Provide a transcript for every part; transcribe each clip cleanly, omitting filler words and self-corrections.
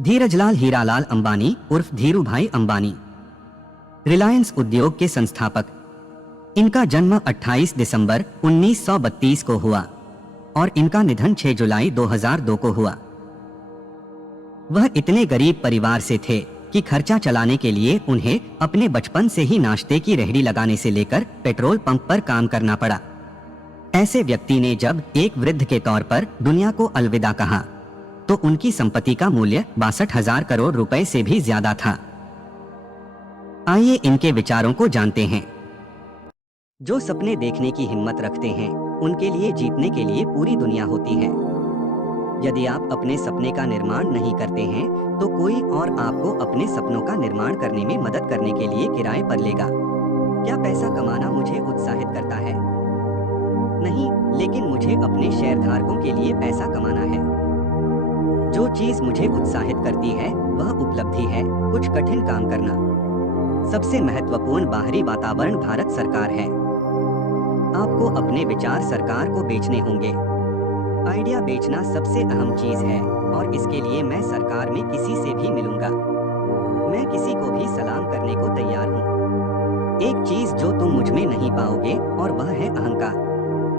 धीरजलाल हीरालाल अंबानी उर्फ धीरू भाई अंबानी, रिलायंस उद्योग के संस्थापक। इनका जन्म 28 दिसंबर 1932 को हुआ और इनका निधन 6 जुलाई 2002 को हुआ। वह इतने गरीब परिवार से थे कि खर्चा चलाने के लिए उन्हें अपने बचपन से ही नाश्ते की रेहड़ी लगाने से लेकर पेट्रोल पंप पर काम करना पड़ा। ऐसे व्यक्ति ने जब एक वृद्ध के तौर पर दुनिया को अलविदा कहा तो उनकी संपत्ति का मूल्य 62,000 करोड़ रुपए से भी ज्यादा था। आइए इनके विचारों को जानते हैं। जो सपने देखने की हिम्मत रखते हैं उनके लिए जीतने के लिए पूरी दुनिया होती है। यदि आप अपने सपने का निर्माण नहीं करते हैं तो कोई और आपको अपने सपनों का निर्माण करने में मदद करने के लिए किराए पर लेगा। क्या पैसा कमाना मुझे उत्साहित करता है? नहीं, लेकिन मुझे अपने शेयरधारकों के लिए पैसा कमाना है। जो चीज मुझे उत्साहित करती है वह उपलब्धि है, कुछ कठिन काम करना। सबसे महत्वपूर्ण बाहरी वातावरण भारत सरकार है। आपको अपने विचार सरकार को बेचने होंगे। आइडिया बेचना सबसे अहम चीज है और इसके लिए मैं सरकार में किसी से भी मिलूंगा। मैं किसी को भी सलाम करने को तैयार हूँ। एक चीज जो तुम मुझ में नहीं पाओगे और वह है अहंकार।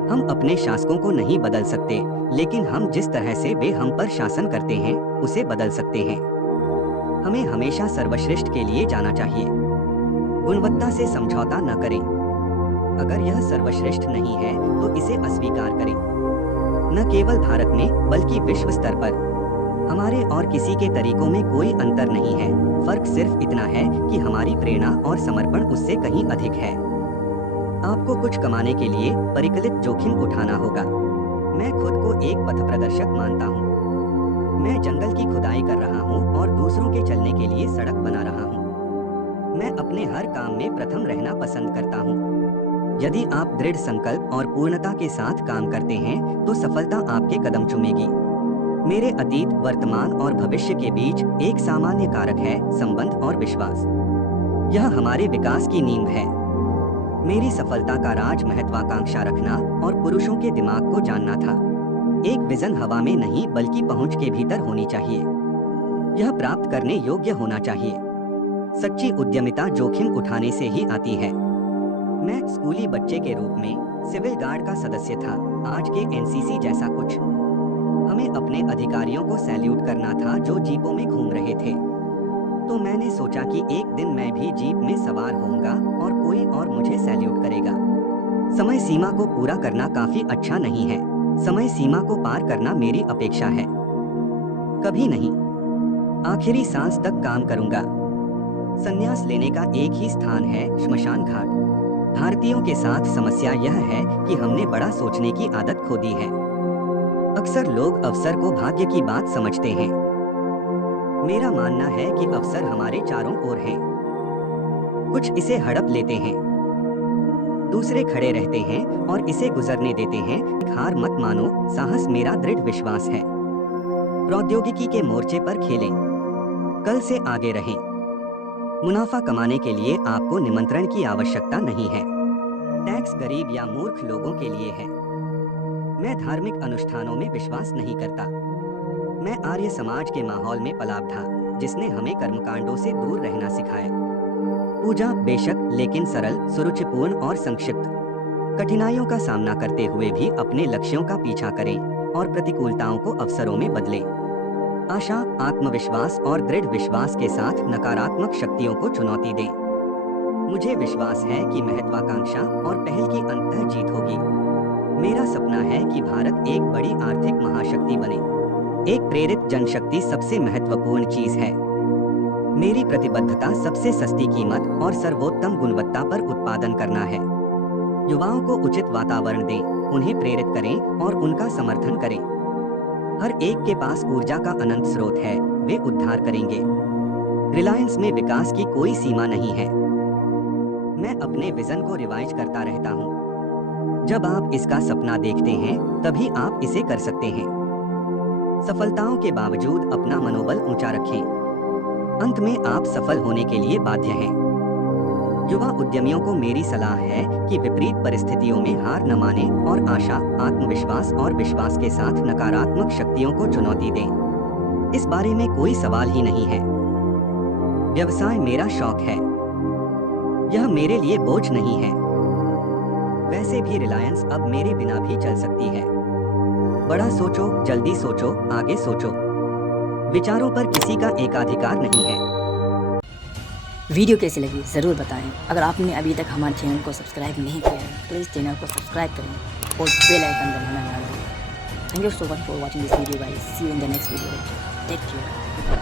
हम अपने शासकों को नहीं बदल सकते, लेकिन हम जिस तरह से वे हम पर शासन करते हैं उसे बदल सकते हैं। हमें हमेशा सर्वश्रेष्ठ के लिए जाना चाहिए। गुणवत्ता से समझौता न करें। अगर यह सर्वश्रेष्ठ नहीं है तो इसे अस्वीकार करें। न केवल भारत में बल्कि विश्व स्तर पर हमारे और किसी के तरीकों में कोई अंतर नहीं है। फर्क सिर्फ इतना है कि हमारी प्रेरणा और समर्पण उससे कहीं अधिक है। आपको कुछ कमाने के लिए परिकलित जोखिम उठाना होगा। मैं खुद को एक पथ प्रदर्शक मानता हूँ। मैं जंगल की खुदाई कर रहा हूँ और दूसरों के चलने के लिए सड़क बना रहा हूँ। मैं अपने हर काम में प्रथम रहना पसंद करता हूँ। यदि आप दृढ़ संकल्प और पूर्णता के साथ काम करते हैं तो सफलता आपके कदम चूमेगी। मेरे अतीत, वर्तमान और भविष्य के बीच एक सामान्य कारक है संबंध और विश्वास। यह हमारे विकास की नींव है। मेरी सफलता का राज महत्वाकांक्षा रखना और पुरुषों के दिमाग को जानना था। एक विजन हवा में नहीं बल्कि पहुंच के भीतर होनी चाहिए। यह प्राप्त करने योग्य होना चाहिए। सच्ची उद्यमिता जोखिम उठाने से ही आती है। मैं स्कूली बच्चे के रूप में सिविल गार्ड का सदस्य था, आज के एनसीसी जैसा कुछ। हमें अपने अधिकारियों को सैल्यूट करना था जो जीपों में घूम रहे थे। तो मैंने सोचा कि एक दिन मैं भी जीप में सवार होऊंगा और कोई और मुझे सैल्यूट करेगा। समय सीमा को पूरा करना काफी अच्छा नहीं है, समय सीमा को पार करना मेरी अपेक्षा है। कभी नहीं। आखिरी सांस तक काम करूंगा। संन्यास लेने का एक ही स्थान है, श्मशान घाट। भारतीयों के साथ समस्या यह है कि हमने बड़ा सोचने की आदत खो दी है। अक्सर लोग अवसर को भाग्य की बात समझते हैं। मेरा मानना है कि अवसर हमारे चारों ओर हैं। कुछ इसे हड़प लेते हैं, दूसरे खड़े रहते हैं और इसे गुजरने देते हैं। हार मत मानो, साहस मेरा दृढ़ विश्वास है। प्रौद्योगिकी के मोर्चे पर खेलें, कल से आगे रहें। मुनाफा कमाने के लिए आपको निमंत्रण की आवश्यकता नहीं है। टैक्स गरीब या मूर्ख लोगों के लिए है। मैं धार्मिक अनुष्ठानों में विश्वास नहीं करता। मैं आर्य समाज के माहौल में पला था जिसने हमें कर्मकांडों से दूर रहना सिखाया। पूजा बेशक, लेकिन सरल, सुरुचिपूर्ण और संक्षिप्त। कठिनाइयों का सामना करते हुए भी अपने लक्ष्यों का पीछा करें और प्रतिकूलताओं को अवसरों में बदलें। आशा, आत्मविश्वास और दृढ़ विश्वास के साथ नकारात्मक शक्तियों को चुनौती दें। मुझे विश्वास है कि महत्वाकांक्षा और पहल की अंततः जीत होगी। मेरा सपना है कि भारत एक बड़ी आर्थिक महाशक्ति बने। एक प्रेरित जनशक्ति सबसे महत्वपूर्ण चीज है। मेरी प्रतिबद्धता सबसे सस्ती कीमत और सर्वोत्तम गुणवत्ता पर उत्पादन करना है। युवाओं को उचित वातावरण दें, उन्हें प्रेरित करें और उनका समर्थन करें। हर एक के पास ऊर्जा का अनंत स्रोत है, वे उद्धार करेंगे। रिलायंस में विकास की कोई सीमा नहीं है। मैं अपने विजन को रिवाइज करता रहता हूँ। जब आप इसका सपना देखते हैं तभी आप इसे कर सकते हैं। सफलताओं के बावजूद अपना मनोबल ऊंचा रखें। अंत में आप सफल होने के लिए बाध्य हैं। युवा उद्यमियों को मेरी सलाह है कि विपरीत परिस्थितियों में हार न मानें और आशा, आत्मविश्वास और विश्वास के साथ नकारात्मक शक्तियों को चुनौती दें। इस बारे में कोई सवाल ही नहीं है। व्यवसाय मेरा शौक है, यह मेरे लिए बोझ नहीं है। वैसे भी रिलायंस अब मेरे बिना भी चल सकती है। बड़ा सोचो, जल्दी सोचो, आगे सोचो। विचारों पर किसी का एकाधिकार नहीं है। वीडियो कैसी लगी ज़रूर बताएं। अगर आपने अभी तक हमारे चैनल को सब्सक्राइब नहीं किया है प्लीज़ चैनल को सब्सक्राइब करें और बेल आइकन दबाना ना भूलें। Thank you so much for watching this video guys. See you in the next video. Take care.